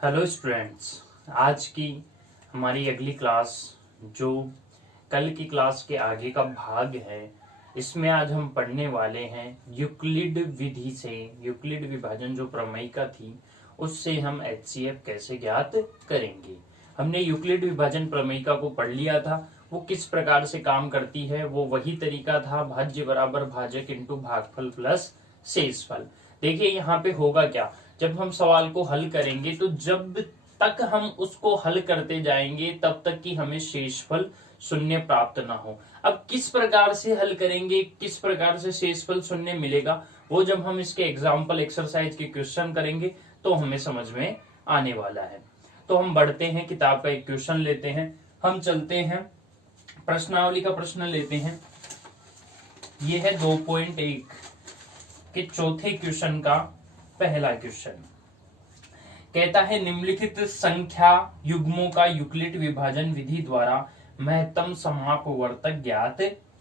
Hello students, आज की हमारी अगली क्लास जो कल की क्लास के आगे का भाग है, इसमें आज हम पढ़ने वाले हैं यूक्लिड विधि से। यूक्लिड विभाजन जो प्रमेयिका थी उससे हम एचसीएफ कैसे ज्ञात करेंगे। हमने यूक्लिड विभाजन प्रमेयिका को पढ़ लिया था। वो किस प्रकार से काम करती है, वो वही तरीका था, भाज्य बराबर भाजक इंटू भागफल प्लस शेषफल। देखिए यहाँ पे होगा क्या, जब हम सवाल को हल करेंगे तो जब तक हम उसको हल करते जाएंगे तब तक कि हमें शेषफल शून्य प्राप्त ना हो। अब किस प्रकार से हल करेंगे, किस प्रकार से शेषफल शून्य मिलेगा, वो जब हम इसके एग्जाम्पल एक्सरसाइज के क्वेश्चन करेंगे तो हमें समझ में आने वाला है। तो हम बढ़ते हैं, किताब का एक क्वेश्चन लेते हैं, हम चलते हैं प्रश्नावली का प्रश्न लेते हैं। ये है 2.1 के चौथे क्वेश्चन का पहला क्वेश्चन। कहता है निम्नलिखित संख्या युग्मों का यूक्लिड विभाजन विधि द्वारा महत्तम समापवर्तक ज्ञात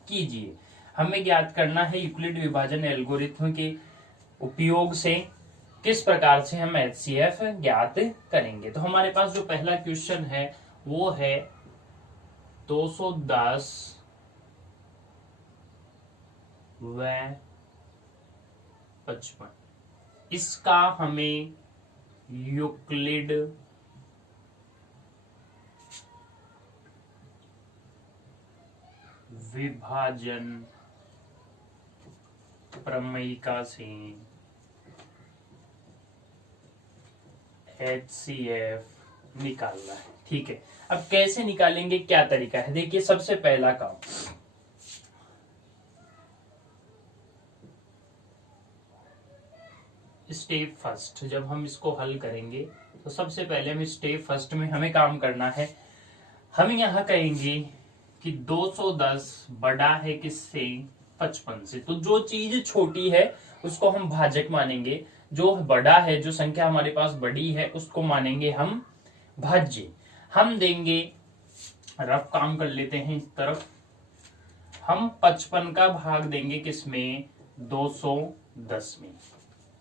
कीजिए। हमें ज्ञात करना है यूक्लिड विभाजन एल्गोरिथ्म के उपयोग से किस प्रकार से हम एचसीएफ ज्ञात करेंगे। तो हमारे पास जो पहला क्वेश्चन है वो है 210 व 55। इसका हमें यूक्लिड विभाजन प्रमेयिका से एचसीएफ निकालना है। ठीक है, अब कैसे निकालेंगे, क्या तरीका है। देखिए सबसे पहला काम, स्टेप फर्स्ट, जब हम इसको हल करेंगे तो सबसे पहले हम स्टेप फर्स्ट में हमें काम करना है। हम यहाँ कहेंगे कि 210 बड़ा है किससे, 55 से। तो जो चीज छोटी है उसको हम भाजक मानेंगे, जो बड़ा है, जो संख्या हमारे पास बड़ी है उसको मानेंगे हम भाज्य। हम देंगे, रफ काम कर लेते हैं इस तरफ, हम 55 का भाग देंगे किसमें, 210 में।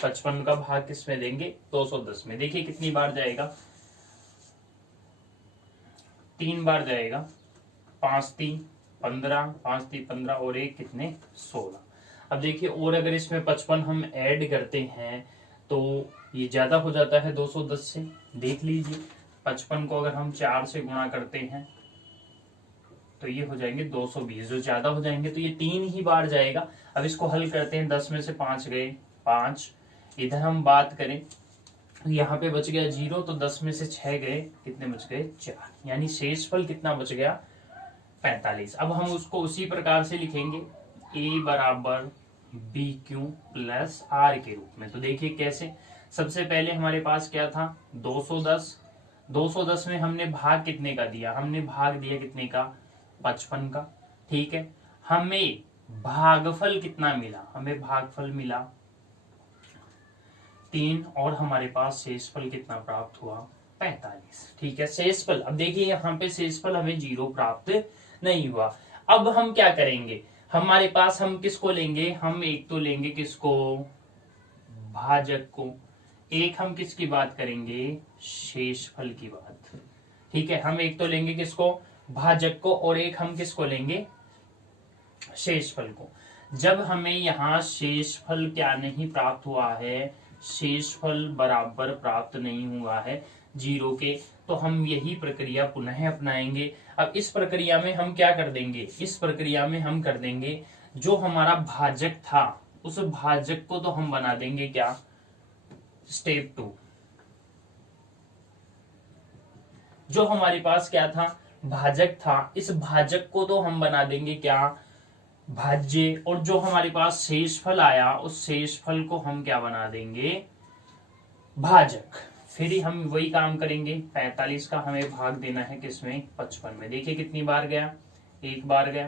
55 का भाग किसमें देंगे, 210 में। देखिए कितनी बार जाएगा, 3 बार जाएगा। 5 3 15, 5 3 15 और एक कितने, 16। अब देखिए, और अगर इसमें 55 हम ऐड करते हैं तो ये ज्यादा हो जाता है 210 से। देख लीजिए, 55 को अगर हम 4 से गुणा करते हैं तो ये हो जाएंगे 220, जो ज्यादा हो जाएंगे। तो ये 3 ही बार जाएगा। अब इसको हल करते हैं, 10 में से 5 गए 5, इधर हम बात करें यहाँ पे बच गया 0, तो 10 में से 6 गए, कितने बच गए, 4, यानी शेषफल कितना बच गया, 45। अब हम उसको उसी प्रकार से लिखेंगे, a बराबर बी क्यू प्लस आर के रूप में। तो देखिए कैसे, सबसे पहले हमारे पास क्या था, 210। 210 में हमने भाग कितने का दिया, हमने भाग दिया कितने का, 55 का। ठीक है, हमें भागफल कितना मिला, हमें भागफल मिला 3, और हमारे पास शेषफल कितना प्राप्त हुआ, 45। ठीक है, शेषफल, अब देखिए यहाँ पे शेषफल हमें 0 प्राप्त नहीं हुआ। अब हम क्या करेंगे, हमारे पास हम किसको लेंगे, हम एक तो लेंगे किसको, भाजक को। एक हम किसकी बात करेंगे, शेषफल की बात। ठीक है, हम एक तो लेंगे किसको, भाजक को, और एक हम किसको लेंगे, शेषफल को। जब हमें यहाँ शेषफल क्या नहीं प्राप्त हुआ है, शेषफल बराबर प्राप्त नहीं हुआ है 0 के, तो हम यही प्रक्रिया पुनः अपनाएंगे। अब इस प्रक्रिया में हम क्या कर देंगे, इस प्रक्रिया में हम कर देंगे, जो हमारा भाजक था उस भाजक को तो हम बना देंगे क्या, स्टेप 2। जो हमारे पास क्या था, भाजक था, इस भाजक को तो हम बना देंगे क्या, भाज्य। और जो हमारे पास शेषफल आया उस शेषफल को हम क्या बना देंगे, भाजक। फिर ही हम वही काम करेंगे, 45 का हमें भाग देना है किसमें, 55 में। देखिए कितनी बार गया, एक बार गया,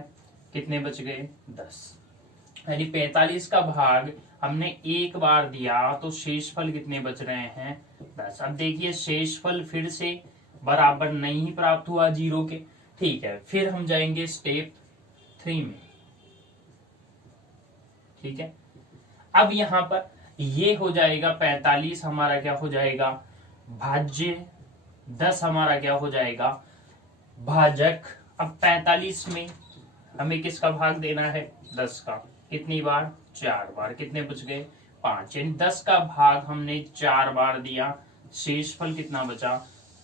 कितने बच गए, 10। यानी 45 का भाग हमने एक बार दिया तो शेषफल कितने बच रहे हैं, 10। अब देखिए शेषफल फिर से बराबर नहीं प्राप्त हुआ 0 के। ठीक है, फिर हम जाएंगे स्टेप 3 में। ठीक है, अब यहां पर ये हो जाएगा 45 हमारा क्या हो जाएगा, भाज्य 10 हमारा क्या हो जाएगा, भाजक। अब 45 में हमें किसका भाग देना है, 10 का। कितनी बार, 4 बार। कितने बच गए, 5। यानी 10 का भाग हमने 4 बार दिया। शेषफल कितना बचा,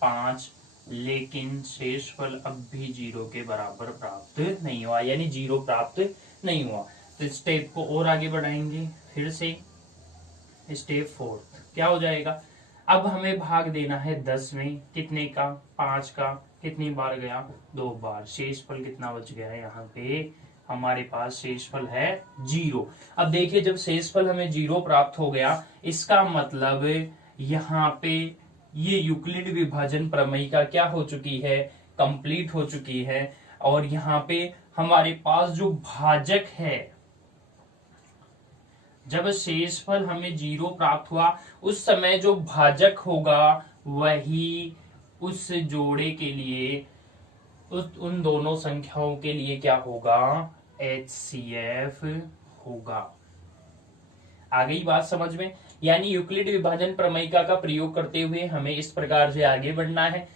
5। लेकिन शेषफल अब भी 0 के बराबर प्राप्त नहीं हुआ, यानी 0 प्राप्त नहीं हुआ। तो स्टेप को और आगे बढ़ाएंगे, फिर से स्टेप 4 क्या हो जाएगा। अब हमें भाग देना है 10 में, कितने का, 5 का। कितनी बार गया, 2 बार। शेषफल कितना बच गया है, यहाँ पे हमारे पास शेषफल है 0। अब देखिए, जब शेषफल हमें 0 प्राप्त हो गया, इसका मतलब यहाँ पे ये यूक्लिड विभाजन प्रमेयिका क्या हो चुकी है, कंप्लीट हो चुकी है। और यहाँ पे हमारे पास जो भाजक है, जब शेषफल हमें 0 प्राप्त हुआ, उस समय जो भाजक होगा वही उस जोड़े के लिए, उन दोनों संख्याओं के लिए क्या होगा, HCF होगा। आ गई बात समझ में। यानी यूक्लिड विभाजन प्रमेयिका का प्रयोग करते हुए हमें इस प्रकार से आगे बढ़ना है।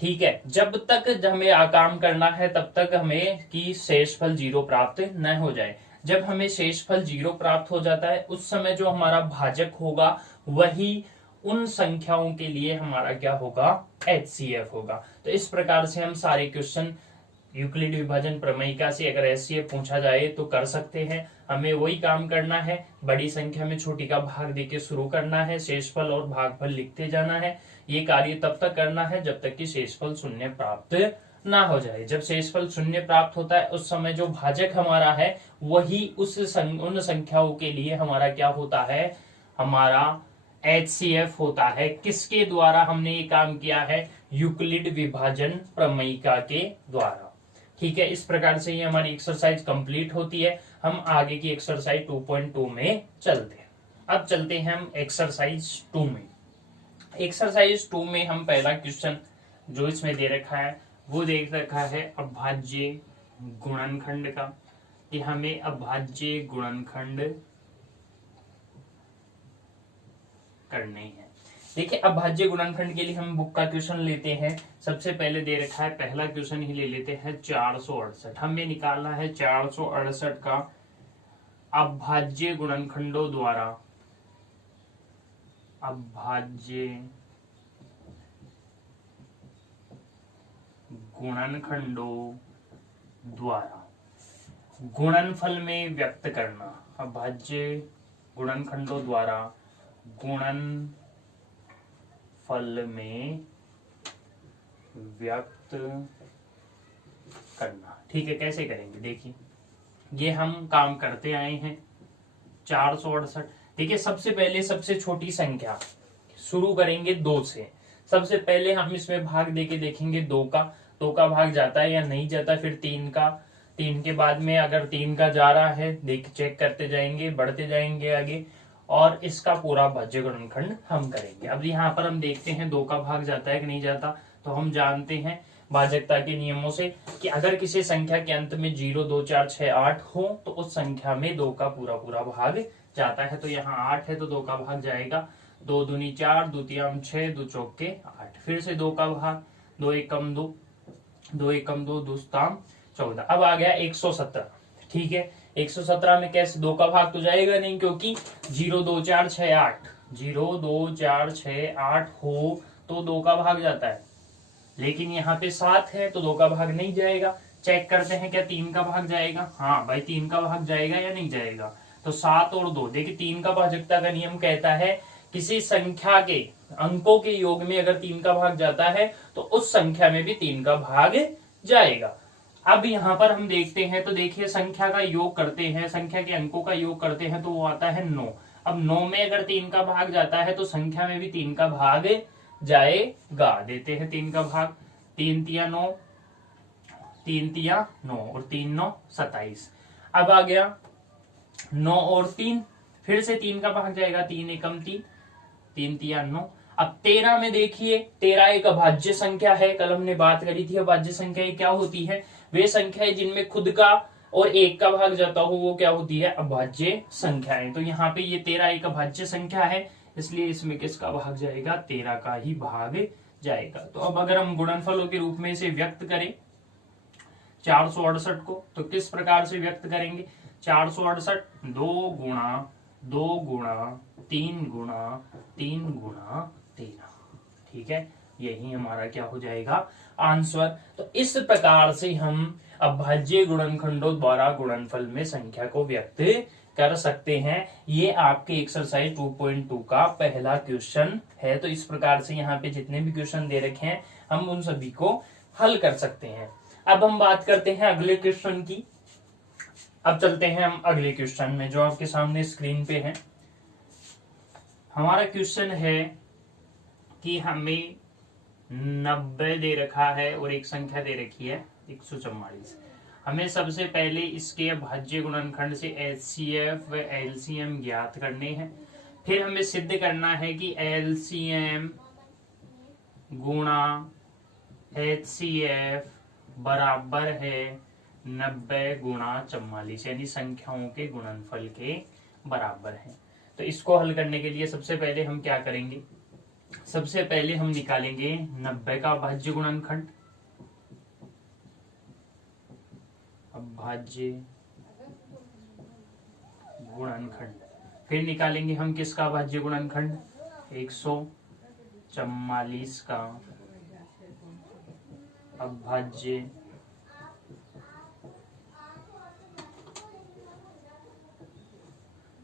ठीक है, जब तक हमें काम करना है तब तक हमें कि शेषफल 0 प्राप्त न हो जाए। जब हमें शेषफल 0 प्राप्त हो जाता है, उस समय जो हमारा भाजक होगा वही उन संख्याओं के लिए हमारा क्या होगा, HCF होगा। तो इस प्रकार से हम सारे क्वेश्चन यूक्लिड विभाजन प्रमेयिका से अगर HCF पूछा जाए तो कर सकते हैं। हमें वही काम करना है, बड़ी संख्या में छोटी का भाग देके शुरू करना है, शेषफल और भागफल लिखते जाना है। ये कार्य तब तक करना है जब तक कि शेषफल 0 प्राप्त ना हो जाए। जब शेषफल 0 प्राप्त होता है, उस समय जो भाजक हमारा है वही उन संख्याओं के लिए हमारा क्या होता है, हमारा HCF होता है। किसके द्वारा हमने ये काम किया है, यूक्लिड विभाजन प्रमेयिका के द्वारा। ठीक है, इस प्रकार से ये हमारी एक्सरसाइज कंप्लीट होती है। हम आगे की एक्सरसाइज 2.2 में चलते हैं। अब चलते हैं हम एक्सरसाइज 2 में। एक्सरसाइज 2 में हम पहला क्वेश्चन जो इसमें दे रखा है वो देख रखा है अभाज्य गुणनखंड का, कि हमें अभाज्य गुणनखंड करने हैं। देखिए, अभाज्य गुणनखंड के लिए हम बुक का क्वेश्चन लेते हैं। सबसे पहले दे रखा है, पहला क्वेश्चन ही ले लेते हैं, 468। हमें निकालना है 468 का अभाज्य गुणनखंडों द्वारा, अभाज्य गुणनखंडों द्वारा गुणनफल में व्यक्त करना। अभाज्य गुणनखंडों द्वारा गुणनफल में व्यक्त करना। ठीक है, कैसे करेंगे, देखिए ये हम काम करते आए हैं 468। देखिए, सबसे पहले सबसे छोटी संख्या शुरू करेंगे 2 से। सबसे पहले हम इसमें भाग देके देखेंगे 2 का भाग जाता है या नहीं जाता, फिर 3 का। 3 के बाद में अगर 3 का जा रहा है, देख चेक करते जाएंगे, बढ़ते जाएंगे आगे, और इसका पूरा भाज्य गुणनखंड हम करेंगे। अब यहाँ पर हम देखते हैं 2 का भाग जाता है कि नहीं जाता। तो हम जानते हैं भाजकता के नियमों से कि अगर किसी संख्या के अंत में 0, 2, 4, 6, 8 हो तो उस संख्या में 2 का पूरा भाग जाता है। तो यहाँ 8 है तो 2 का भाग जाएगा। 2 दूनी 4, 2 तियाम 6, 2 चौके 8। फिर से 2 का भाग, 2 एकम 2, 2 एकम 2, 2 ताम 14। अब आ गया 117। ठीक है, 117 में कैसे 2 का भाग तो जाएगा नहीं, क्योंकि 0, 2, 4, 6, 8, 0, 2, 4, 6, 8 हो तो 2 का भाग जाता है। लेकिन यहाँ पे 7 है तो 2 का भाग नहीं जाएगा। चेक करते हैं क्या 3 का भाग जाएगा। हाँ भाई, 3 का भाग जाएगा या नहीं जाएगा। तो 7 और 2, देखिए 3 का भाजकता का नियम कहता है किसी संख्या के अंकों के योग में अगर 3 का भाग जाता है तो उस संख्या में भी 3 का भाग जाएगा। अब यहाँ पर हम देखते हैं तो देखिए, संख्या का योग करते हैं, संख्या के अंकों का योग करते हैं तो वो आता है 9। अब 9 में अगर 3 का भाग जाता है तो संख्या में भी 3 का भाग जाएगा। देते हैं 3 का भाग, 3 तिया 9, 3 तिया 9 और 3 9 27। अब आ गया 9 और 3, फिर से 3 का भाग जाएगा, 3 एकम 3, 3 तिया 9। अब 13 में देखिए, 13 एक अभाज्य संख्या है। कल हमने बात करी थी अभाज्य संख्या क्या होती है, वे संख्याएं जिनमें खुद का और 1 का भाग जाता हो वो क्या होती है, अभाज्य संख्याएं। तो यहाँ पे ये 13 एक अभाज्य संख्या है। इसलिए इसमें किसका भाग जाएगा, 13 का ही भाग जाएगा। तो अब अगर हम गुणनफलों के रूप में इसे व्यक्त करें 468 को, तो किस प्रकार से व्यक्त करेंगे, 468 2 गुणा 3 गुणा 3 गुणा 13, ठीक है, यही हमारा क्या हो जाएगा, आंसर। तो इस प्रकार से हम अभाज्य गुणनखंडों द्वारा गुणनफल में संख्या को व्यक्त कर सकते हैं। ये आपके एक्सरसाइज 2.2 का पहला क्वेश्चन है। तो इस प्रकार से यहाँ पे जितने भी क्वेश्चन दे रखे हैं हम उन सभी को हल कर सकते हैं। अब हम बात करते हैं अगले क्वेश्चन की। अब चलते हैं हम अगले क्वेश्चन में जो आपके सामने स्क्रीन पे है। हमारा क्वेश्चन है कि हमें 90 दे रखा है और एक संख्या दे रखी है 144। हमें सबसे पहले इसके अभाज्य गुणनखंड से HCF व LCM ज्ञात करने हैं। फिर हमें सिद्ध करना है कि LCM गुणा HCF बराबर है 90 गुणा 44, यानी संख्याओं के गुणनफल के बराबर है। तो इसको हल करने के लिए सबसे पहले हम क्या करेंगे, सबसे पहले हम निकालेंगे 90 का अभाज्य गुणनखंड, अभाज्य गुणनखंड। फिर निकालेंगे हम किसका अभाज्य गुणनखंड, 144 का अभाज्य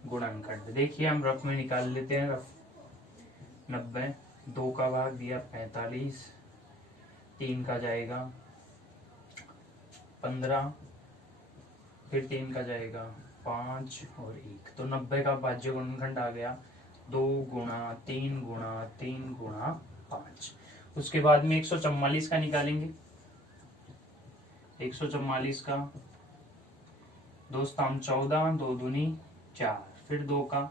गुणनखंड। देखिए हम रफ में निकाल लेते हैं। रफ 90, 2 का भाग दिया 45, 3 का जाएगा 15, फिर 3 का जाएगा 5 और 1। तो 90 का अभाज्य गुणनखंड आ गया 2 गुणा 3 गुणा 3 गुणा 5। उसके बाद में 144 का निकालेंगे। 144 का 2 स्थान 14, 2 दूनी 4, फिर 2 का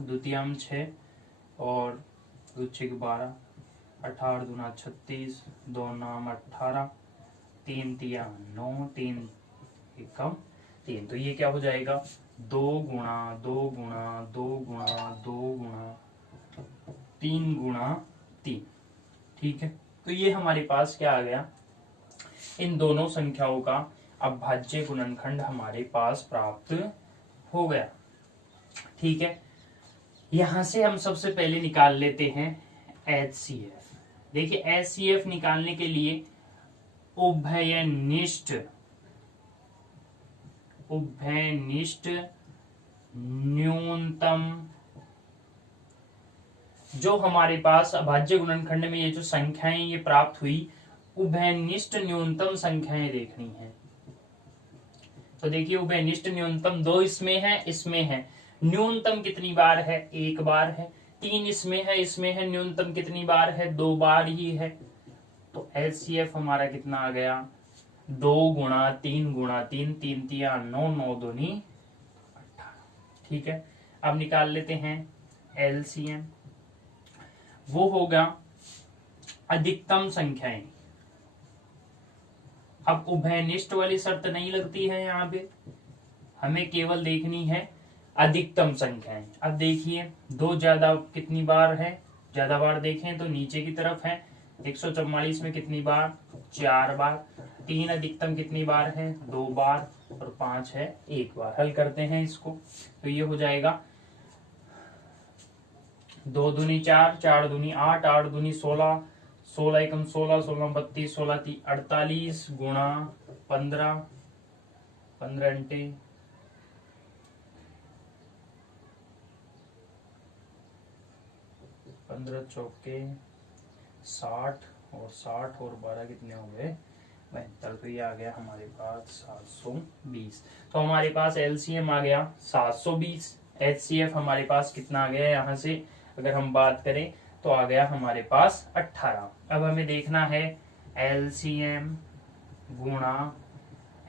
द्वितीयांश 6 और 2 6 12, 18 दूना 36, 2 नाम 18, 3 तिया 9, 3 एकम 3। तो ये क्या हो जाएगा, 2 गुणा 2 गुणा 2 गुणा 2 गुणा 3 गुणा 3, ठीक है। तो ये हमारे पास क्या आ गया, इन दोनों संख्याओं का अभाज्य गुणनखंड हमारे पास प्राप्त हो गया, ठीक है। यहां से हम सबसे पहले निकाल लेते हैं HCF। देखिए HCF निकालने के लिए उभयनिष्ठ न्यूनतम, जो हमारे पास अभाज्य गुणनखंड में ये जो संख्याएं ये प्राप्त हुई, उभयनिष्ठ न्यूनतम संख्याएं देखनी है। तो देखिए उभयनिष्ठ न्यूनतम 2 इसमें है, न्यूनतम कितनी बार है, 1 बार है। 3 इसमें है, न्यूनतम कितनी बार है, 2 बार ही है। तो HCF हमारा कितना आ गया, 2 गुणा 3 गुणा 3, 3 तिया 9, 9 दूनी 18, ठीक है। अब निकाल लेते हैं LCM, वो होगा अधिकतम संख्याएं। अब उभयनिष्ठ वाली शर्त नहीं लगती है, यहाँ पे हमें केवल देखनी है अधिकतम संख्याएं। अब देखिए 2 ज्यादा कितनी बार है, ज्यादा बार देखें तो नीचे की तरफ है। 144 में कितनी बार, 4 बार। 3 अधिकतम कितनी बार है, 2 बार, और 5 है 1 बार। हल करते हैं इसको, तो ये हो जाएगा 2 दूनी 4, 4 दूनी 8, 8 दूनी 16, 16 एकम 16, 16 32, 16 ती 48 गुणा 15, 15 अंटे 15 चौके 60, और 60 और 12 कितने हो गए, 72। तो ये आ गया हमारे पास 720। तो हमारे पास LCM आ गया 720। HCF हमारे पास कितना आ गया, यहाँ से अगर हम बात करें तो आ गया हमारे पास 18। अब हमें देखना है LCM गुणा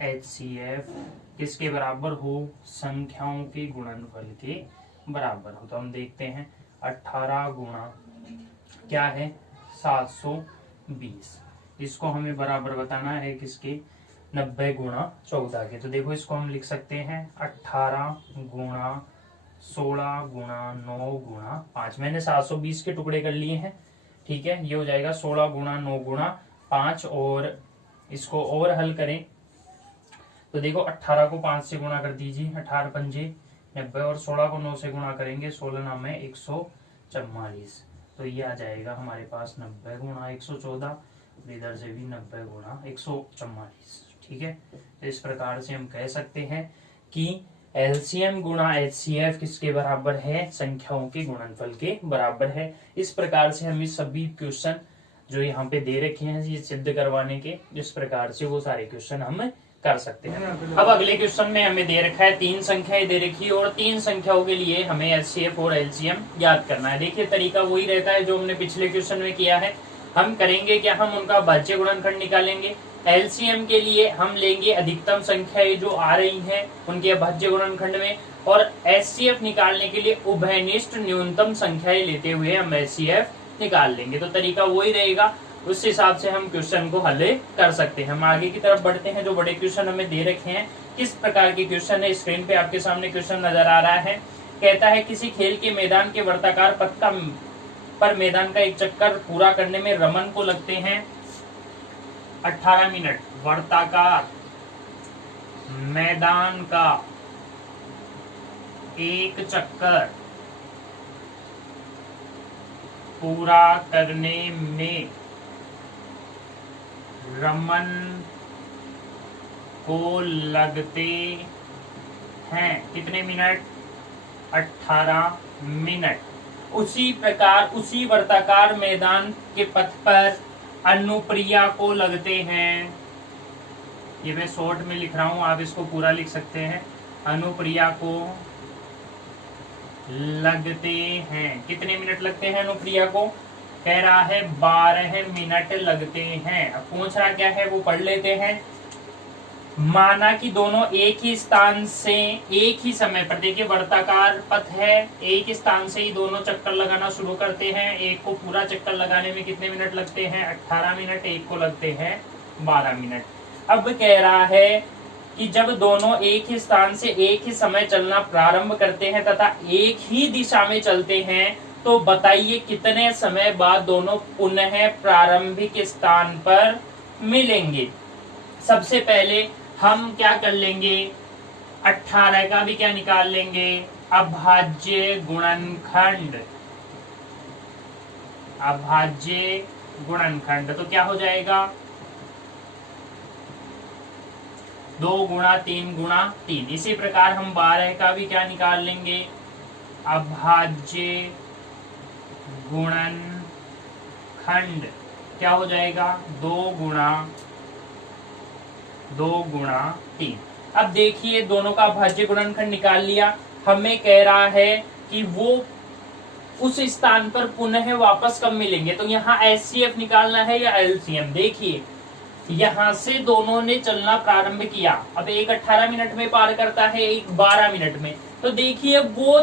HCF किसके बराबर हो, संख्याओं के गुणनफल के बराबर हो। तो हम देखते हैं 18 गुणा क्या है, 720। इसको हमें बराबर बताना है किसके, 90 गुणा 14 के। तो देखो इसको हम लिख सकते हैं 18 गुणा 16 गुणा 9 गुणा 5, मैंने 720 के टुकड़े कर लिए हैं। ठीक है, ये हो जाएगा 16 गुणा 9 गुणा 5। और इसको और हल करें तो देखो 18 को 5 से गुणा कर दीजिए, 18 पंजे 90, और 16 को 9 से गुणा करेंगे, 16 नाम है 144। तो ये आ जाएगा हमारे पास 90 गुणा 114, इधर से भी 90 गुणा 144। ठीक है, तो इस प्रकार से हम कह सकते हैं कि एलसीएम गुणा एचसीएफ किसके बराबर है? संख्याओं के गुणनफल के बराबर है। इस प्रकार से हम इस सभी क्वेश्चन जो यहाँ पे दे रखे हैं ये सिद्ध करवाने के, इस प्रकार से वो सारे क्वेश्चन हम कर सकते हैं। अब अगले क्वेश्चन में हमें दे रखा है 3 संख्याएं दे रखी है और 3 संख्याओं के लिए हमें एचसीएफ और एलसीएम ज्ञात करना है। देखिए तरीका वही रहता है जो हमने पिछले क्वेश्चन में किया है। हम करेंगे क्या, हम उनका भाज्य गुणनखंड निकालेंगे। एलसीएम के लिए हम लेंगे अधिकतम संख्याएं जो आ रही हैं उनके भाज्य गुणनखंड में, और एचसीएफ निकालने के लिए उभयनिष्ठ न्यूनतम संख्याएं लेते हुए हम एचसीएफ निकाल लेंगे। तो तरीका वही रहेगा, उस हिसाब से हम क्वेश्चन को हल कर सकते हैं। हम आगे की तरफ बढ़ते हैं। जो बड़े क्वेश्चन हमें दे रखे हैं, किस प्रकार के क्वेश्चन है, स्क्रीन पे आपके सामने क्वेश्चन नजर आ रहा है। कहता है किसी खेल के मैदान के वर्ताकार पथ पर मैदान का एक चक्कर पूरा करने में रमन को लगते हैं 18 मिनट। वर्ताकार मैदान का एक चक्कर पूरा करने में रमन को लगते हैं कितने मिनट? 18 मिनट। उसी प्रकार उसी वर्ताकार मैदान के पथ पर अनुप्रिया को लगते हैं, ये मैं शॉर्ट में लिख रहा हूं, आप इसको पूरा लिख सकते हैं। अनुप्रिया को लगते हैं कितने मिनट लगते हैं? अनुप्रिया को कह रहा है 12 मिनट लगते हैं। अब पूछ रहा क्या है वो पढ़ लेते हैं। माना कि दोनों एक ही स्थान से एक ही समय पर, देखिए वर्ताकार पथ है, एक ही स्थान से ही दोनों चक्कर लगाना शुरू करते हैं। एक को पूरा चक्कर लगाने में कितने मिनट लगते हैं? 18 मिनट। एक को लगते हैं 12 मिनट। अब कह रहा है कि जब दोनों एक ही स्थान से एक ही समय चलना प्रारंभ करते हैं तथा एक ही दिशा में चलते हैं, तो बताइए कितने समय बाद दोनों पुनः प्रारंभिक स्थान पर मिलेंगे। सबसे पहले हम क्या कर लेंगे, 18 का भी क्या निकाल लेंगे? अभाज्य गुणनखंड। अभाज्य गुणनखंड तो क्या हो जाएगा? 2 गुणा 3 गुणा 3। इसी प्रकार हम 12 का भी क्या निकाल लेंगे? अभाज्य गुणनखंड क्या हो जाएगा? 2 गुणा 3। अब देखिए दोनों का भाज्य गुणनखंड निकाल लिया। हमें कह रहा है कि वो उस स्थान पर पुनः वापस कब मिलेंगे। तो यहाँ एचसीएफ निकालना है या एलसीएम। देखिए यहाँ से दोनों ने चलना प्रारंभ किया, अब एक 18 मिनट में पार करता है, एक 12 मिनट में। तो देखिए वो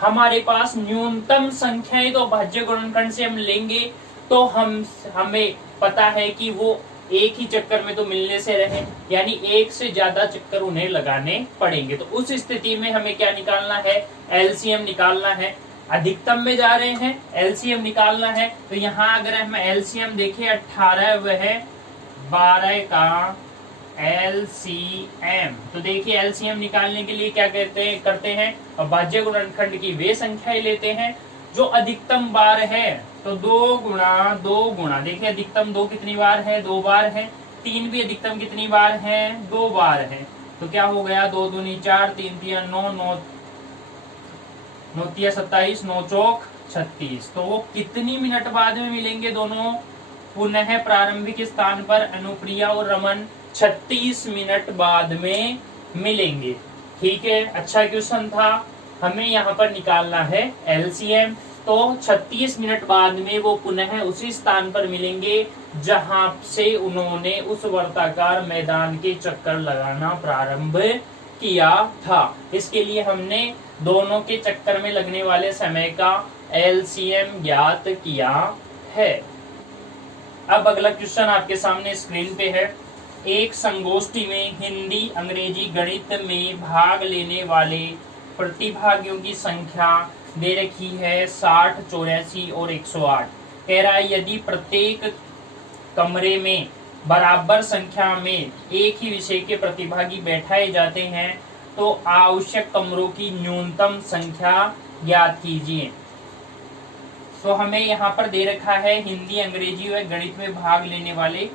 हमारे पास न्यूनतम संख्याएं तो भाज्य गुणनखंड से हम लेंगे, तो हमें पता है कि वो एक ही चक्कर में तो मिलने से रहे, यानी एक से ज्यादा चक्कर उन्हें लगाने पड़ेंगे। तो उस स्थिति में हमें क्या निकालना है? एलसीएम निकालना है। अधिकतम में जा रहे हैं, एलसीएम निकालना है। तो यहाँ अगर हम एलसीएम देखें 18 वह 12 का एलसीएम। तो देखिए एलसीएम निकालने के लिए क्या करते हैं, भाज्य गुणनखंड की वे संख्याएं लेते हैं जो अधिकतम बार है। तो 2 गुणा देखिए अधिकतम 2 कितनी बार है? 2 बार है। 3 भी अधिकतम कितनी बार है? 2 बार है। तो क्या हो गया? 2 दूनी 4, 3 तिया 9, 9 तिया 27, 9 चौक 36। तो वो कितनी मिनट बाद में मिलेंगे दोनों पुनः प्रारंभिक स्थान पर? अनुप्रिया और रमन 36 मिनट बाद में मिलेंगे। ठीक है, अच्छा क्वेश्चन था। हमें यहाँ पर निकालना है एलसीएम। तो 36 मिनट बाद में वो पुनः उसी स्थान पर मिलेंगे जहां से उन्होंने उस वर्ताकार मैदान के चक्कर लगाना प्रारंभ किया था। इसके लिए हमने दोनों के चक्कर में लगने वाले समय का एलसीएम ज्ञात किया है। अब अगला क्वेश्चन आपके सामने स्क्रीन पे है। एक संगोष्ठी में हिंदी, अंग्रेजी, गणित में भाग लेने वाले प्रतिभागियों की संख्या दे रखी है 60, 84 और 108। कह रहा है यदि प्रत्येक कमरे में बराबर संख्या में एक ही विषय के प्रतिभागी बैठाए जाते हैं तो आवश्यक कमरों की न्यूनतम संख्या ज्ञात कीजिए। तो हमें यहाँ पर दे रखा है हिंदी, अंग्रेजी व गणित में भाग लेने वाले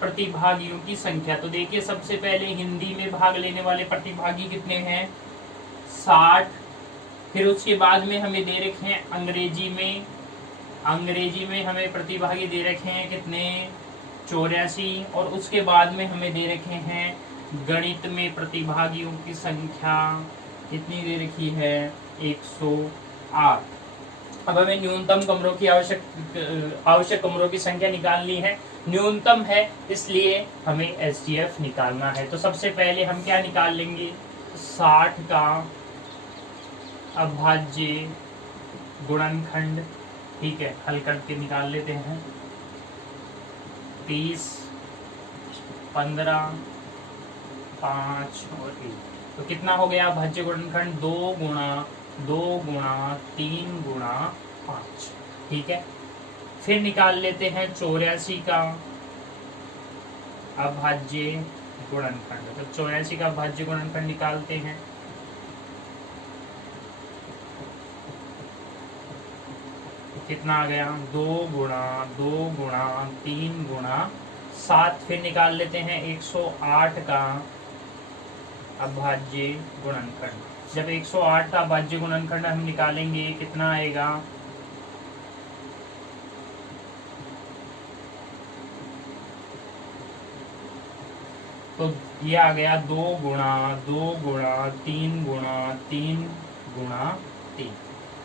प्रतिभागियों की संख्या। तो देखिए सबसे पहले हिंदी में भाग लेने वाले प्रतिभागी कितने हैं, 60। फिर उसके बाद में हमें दे रखे हैं अंग्रेजी में हमें प्रतिभागी दे रखे हैं कितने, 84। और उसके बाद में हमें दे रखे हैं गणित में प्रतिभागियों की संख्या कितनी दे रखी है, 108। अब हमें न्यूनतम कमरों की आवश्यक कमरों की संख्या निकालनी है। न्यूनतम है इसलिए हमें एचजीएफ निकालना है। तो सबसे पहले हम क्या निकाल लेंगे, 60 का अभाज्य गुणनखंड। ठीक है, हल करके निकाल लेते हैं। 30, 15, 5 और 1। तो कितना हो गया अभाज्य गुणनखंड, 2 गुणा 3 गुणा 5। ठीक है, फिर निकाल लेते हैं 84 का अभाज्य गुणनखंड। तो 84 का अभाज्य गुणनखंड निकालते हैं। कितना आ गया, 2 गुणा 3 गुणा 7। फिर निकाल लेते हैं 108 का अभाज्य गुणनखंड। जब 108 का अभाज्य गुणनखंड हम निकालेंगे कितना आएगा, तो ये आ गया 2 गुणा 3 गुणा 3।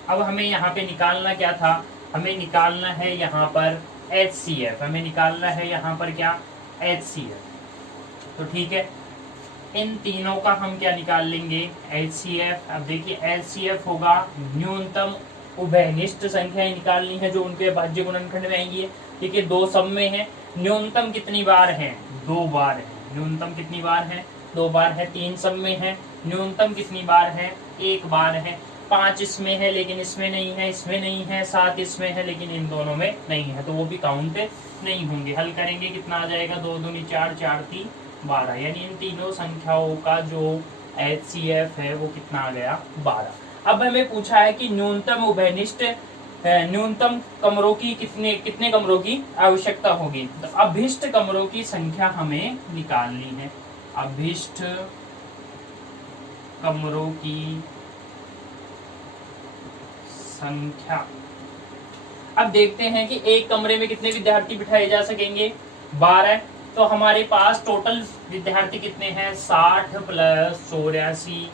अब हमें यहाँ पे निकालना क्या था, हमें निकालना है यहाँ पर HCF। हमें निकालना है यहाँ पर क्या, HCF। तो ठीक है, इन तीनों का हम क्या निकाल लेंगे, HCF। अब देखिए HCF होगा न्यूनतम उभयनिष्ठ संख्या निकालनी है जो उनके अभाज्य गुणनखंड में आएंगी। ठीक है, 2 सब में है, न्यूनतम कितनी बार है, 2 बार है। न्यूनतम कितनी बार है, 2 बार है। 3 सब में है, न्यूनतम कितनी बार है, 1 बार है। 5 इसमें है लेकिन इसमें नहीं है, इसमें नहीं है। 7 इसमें है लेकिन इन दोनों में नहीं है, तो वो भी काउंट नहीं होंगे। हल करेंगे कितना आ जाएगा, 2 दूनी 4, 4 3 12। यानी इन तीनों संख्याओं का जो HCF है वो कितना आ गया, 12। अब हमें पूछा है कि न्यूनतम उभयनिष्ठ न्यूनतम कमरों की कितने कमरों की आवश्यकता होगी। तो अभिष्ट कमरों की संख्या हमें निकालनी है। अभिष्ट कमरों की संख्या। अब देखते हैं कि एक कमरे में कितने विद्यार्थी बिठाए जा सकेंगे, 12। तो हमारे पास टोटल विद्यार्थी कितने हैं, 60 प्लस 84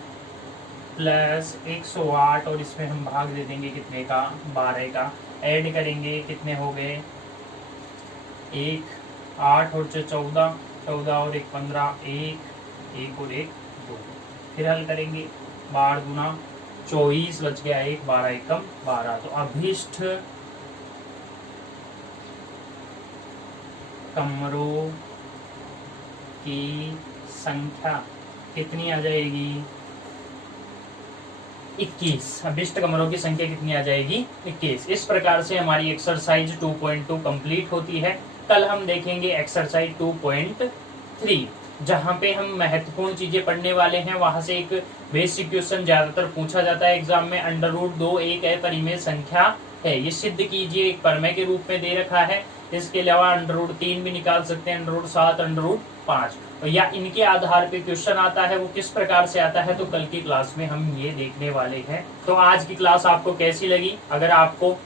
प्लस 108 और इसमें हम भाग दे देंगे कितने का, 12 का। ऐड करेंगे कितने हो गए, 1 8 और 14, 14 और 1 15, 1 और 1 2। फिर हल करेंगे, 12 गुना 24 बच गया 1, 12 एकम 12। तो अभिष्ट कमरों की संख्या कितनी आ जाएगी, 21। अभिष्ट कमरों की संख्या कितनी आ जाएगी, 21। इस प्रकार से हमारी एक्सरसाइज 2.2 कंप्लीट होती है। कल हम देखेंगे एक्सरसाइज 2.3 जहां पे हम महत्वपूर्ण चीजें पढ़ने वाले हैं। वहां से एक बेसिक क्वेश्चन ज्यादातर पूछा जाता है एग्जाम में, √2 एक अपरिमेय संख्या है, ये सिद्ध कीजिए। एक परमेय के रूप में दे रखा है। इसके अलावा √3 भी निकाल सकते हैं, √7, √5, या इनके आधार पे क्वेश्चन आता है। वो किस प्रकार से आता है तो कल की क्लास में हम ये देखने वाले हैं। तो आज की क्लास आपको कैसी लगी, अगर आपको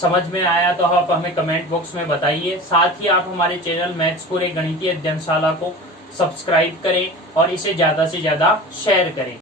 समझ में आया तो आप हमें कमेंट बॉक्स में बताइए। साथ ही आप हमारे चैनल मैथ्सपुर गणितीय अध्ययनशाला को सब्सक्राइब करें और इसे ज्यादा से ज्यादा शेयर करें।